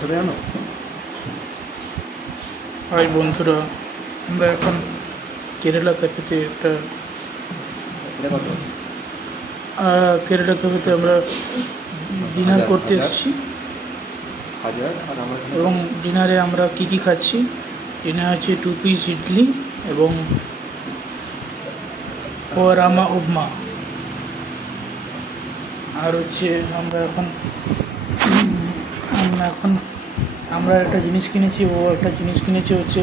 সাথে জানো। হাই বন্ধুরা, আমরা এখন কেরালা ক্যাফেতে আমরা ডিনার করতে এসেছি এবং ডিনারে আমরা কী খাচ্ছি। ডিনার হচ্ছে 2 পিস ইডলি এবং রামা উপমা। আর হচ্ছে আমরা একটা জিনিস কিনেছি, ও একটা জিনিস কিনেছে হচ্ছে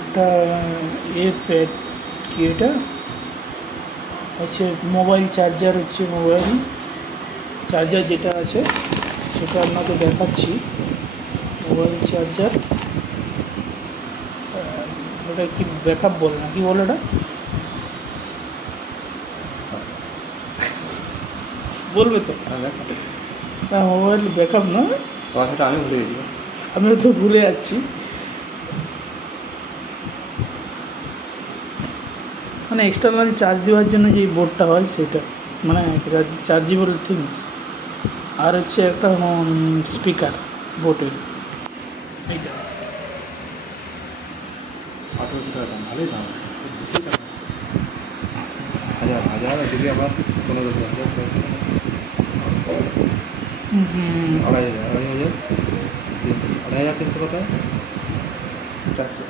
একটা প্যাড, কি এটা হচ্ছে মোবাইল চার্জার, হচ্ছে মোবাইল চার্জার যেটা আছে সেটা আপনাকে দেখাচ্ছি। মোবাইল চার্জার, ওটা কি ব্যাকআপ বলে না কি বলে, ওটা বলবে তো? না, মোবাইল ব্যাকআপ নয়, সেটা আমি ভুলে গেছি। আমিও তো ভুলে যাচ্ছি। মানে এক্সটার্নাল চার্জ দেওয়ার জন্য যে বোর্ডটা হয় সেটা, মানে চার্জেবল থিংস। আর হচ্ছে একটা স্পিকার বোটের, এইটা 1800 টাকা দাম, ভালোই দাম, বেশি দাম। হাজার দিকে আবার 1500 আড়াই হাজার 300 কত? 400।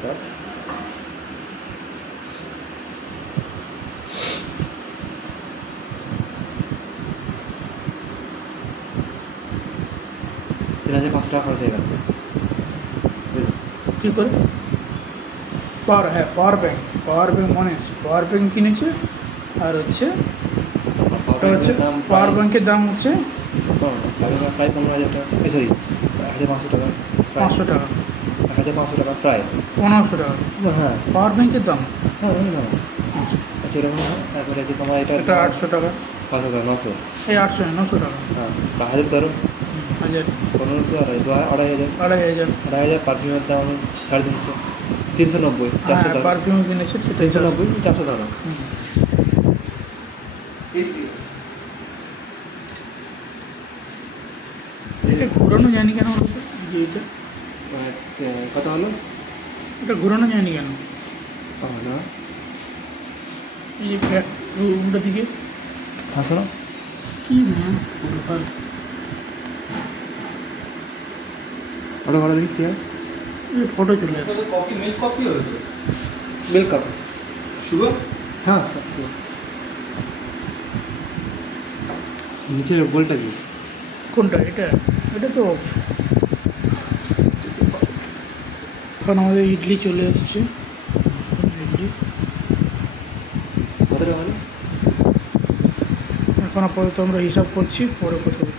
প্লাস 3500 টাকা খরচ হয়ে গেল। কী করে? পাওয়ার ব্যাঙ্ক মনে আছে, পাওয়ার ব্যাঙ্ক কিনেছে। আর হচ্ছে পাওয়ার ব্যাঙ্কের দাম হচ্ছে প্রায় 15,000 টাকা, সরি 1500 টাকা, 500 টাকা, 1500 টাকা, প্রায় 1500 টাকা। হ্যাঁ, পাওয়ার ব্যাঙ্কের দাম আচ্ছা এরকম। তারপরে যে তোমার এটা 800 টাকা, 500 টাকা, 900, এই 900 টাকা, হ্যাঁ 1000 ধরো, 1000, 1500 2,500, পারফিউমের দাম 350, 390, 400 টাকা পারফিউম কিনেছে 390, 400 টাকা। এটা ঘুরানো জানি কেন যে এটা কত হলো? এটা ঘুরানো জানি কেন? না এই যে উল্টো দিকে শোনো কি না ওটা ঘরে দেখি কি ফটো চলে আসে। মিল্ক কফি হয়েছে, মিল্ক কফি, সুগার, হ্যাঁ সব নিচের গোলটা কি? কোনটা? এটা তো অফ। এখন আমাদের ইডলি চলে আসছে। ইডলি কত টাকা হলো? এখন আপাতত আমরা হিসাব করছি, পরে কথা বলছি।